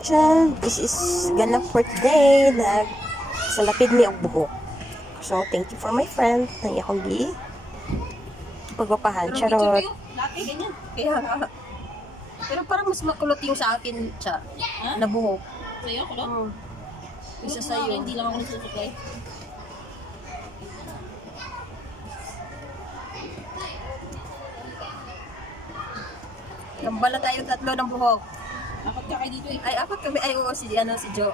mga dyan. This is ganap for today. Sa lapid mi og buhok. So, thank you for my friend. Nang akong pagpapahan. Charot. Laki, ganyan. Kaya nga. Pero parang mas makulot yung sa akin, cha. Na buhok. Sa'yo, kulot? Isa sa'yo. Hindi lang ako nagsusuklay. Gambala tayo tatlo ng buhok. Apat ka kayo dito eh. Ay, apat kami. Ay, oo, si Jo.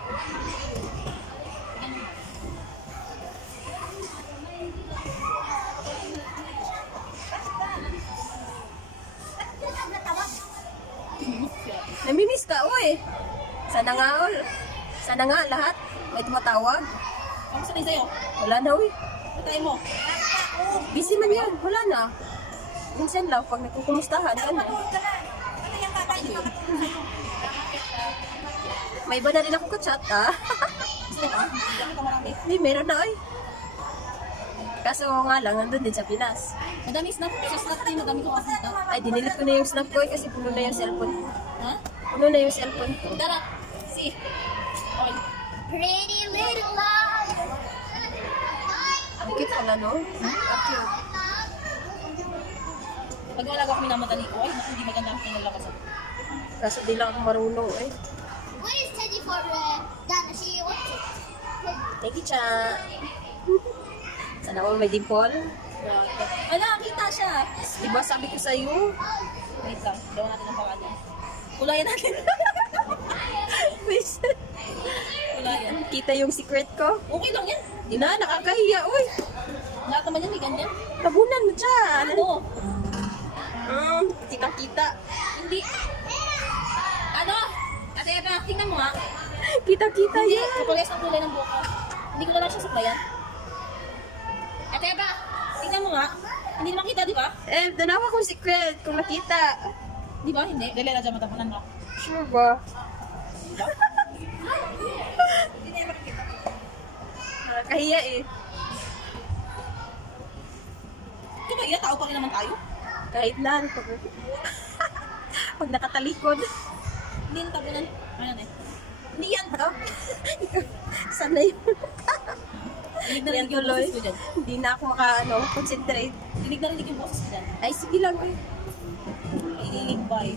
Namimiss ka, oy. Sana nga lahat. May tumatawag. Kamusta na sa'yo? Wala na, oy. Matay mo. Busy man yan. Wala na. Minsan lang, pag nagkukumustahan, ano. May iba na rin ako ka-chat, ah. Hindi, meron na, oy. Kaso nga lang, nandun din sa Pinas. Madami snap. Sa snap din, madami ko kasi snap. Ay, dinilit ko na yung snap ko, eh, kasi puno na yung cellphone. Ha? Puno na yung cellphone ko. Tara. See. Okay. Pretty little liar. Ang cute pala, no? Ang cute. Pag wala ako minamadali ko, ay, naku, hindi maganda ang pinalabasan. Kaso di lang ako marunong, eh. What is Teddy for Dana? She wants it. Thank you, Cha. Sana all may dimple. Ala, kita siya. Diba sabi ko sa'yo? Wait lang, gawin natin ang pangalan. Kulayan natin. Please. Kulayan. Kita yung secret ko? Okay lang yan. Di na, nakakahiya, uy. Lahat naman yan, may ganyan. Tabunan mo, Cha. Ano? Kita-kita. Hindi. Ano? Ate Eva, tingnan mo nga. Kita-kita Hindi, yan. kapares ang kulay ng buhok ko. Hindi ko na lang siya suklayan. Ate Eva, tingnan mo nga. Hindi naman kita, di ba? Eh, danawa kong secret kung nakita. Di ba? Hindi. Dali na dyan, matapunan mo. Sure ba? Nakakahiya eh. Ito ba, iya, tao pa rin naman tayo? Kahit na. Pag nakatalikod. Hindi na tapunan. Ayan eh. Hindi yan, ha? Sana yun. Dinig na Yan rinig yung tuloy. boses ko dyan. Hindi na ako concentrate. Dinig na rinig yung boses ko dyan. Ay, sige lang eh. Iilig ba eh.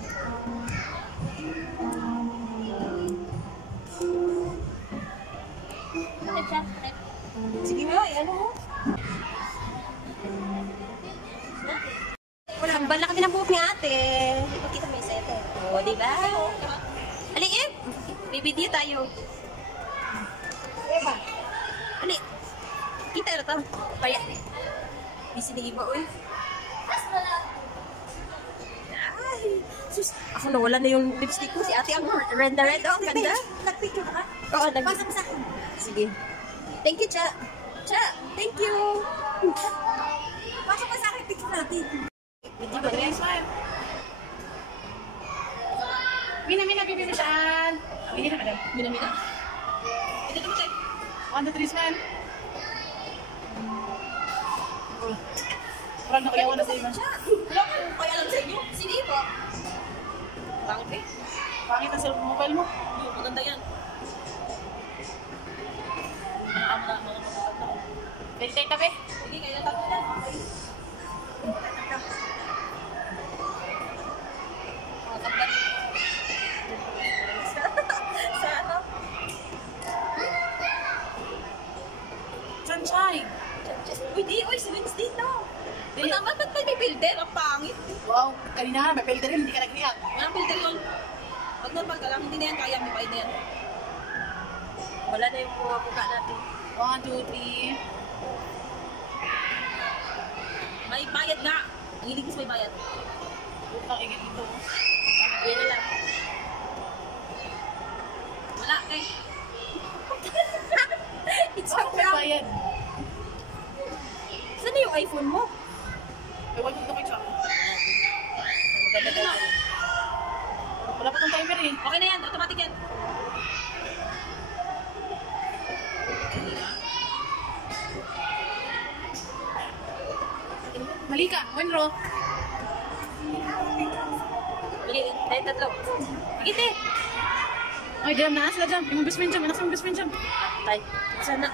Bakit siya? Bakit? Sige nga, eh, ano mo? Hambal na kami ng buhok ni ate. Ipagkita mo yung sete. Oo, diba? Ali, eh! May video tayo. Eva. Ali! Kita na ito. Kaya. Busy na iba, uy. Ay! Sus, ako nawala na yung lipstick ko. Si ate ang red na red. Oh, ang ganda. Nag-picture ka? Oo, Pasa mo sa akin. Sige. Thank you, Cha. Cha, thank you. Pasa mo sa akin picture natin. Video ba niya? Mina, bibibisaan. Mina, madam. Mina-mina? Ito naman tayo. 1, 2, 3, smile. Parang nakayawan na sa iba. Wala ko kaya alam sa inyo. Sino iba? Pangit eh. Pangit ang cellphone mobile mo. Yung maganda yan. Mga amo na mga maganda. Meditate tabi. Sige, kayo lang tatlo yan. Okay. Mga kaplat. Sa ano? Sunshine. Uy, di. Uy, si Wednesday to. Ba't may filter? Ang pangit. Wow, kanina nga, may filter yun, hindi ka nag-react. Walang filter yun. Pag normal ka lang, hindi na yan kaya. May paid na yan. Wala na yung buka natin. 1, 2, 3. May bayad nga. Ang iligis may bayad. Bukang igit ito. Yan na lang. Wala eh. It's Oh, may bayad. Saan na yung iPhone mo? Ay, wag yung siya. Maganda daw. Wala pa tong timer eh. Okay na yan. Automatic yan. Mali ka, Wenro. Sige, tayo tatlo. Sige, te. Ay, diyan na sila dyan. Yung best friend dyan. Anak sa best friend dyan. Tay, sana.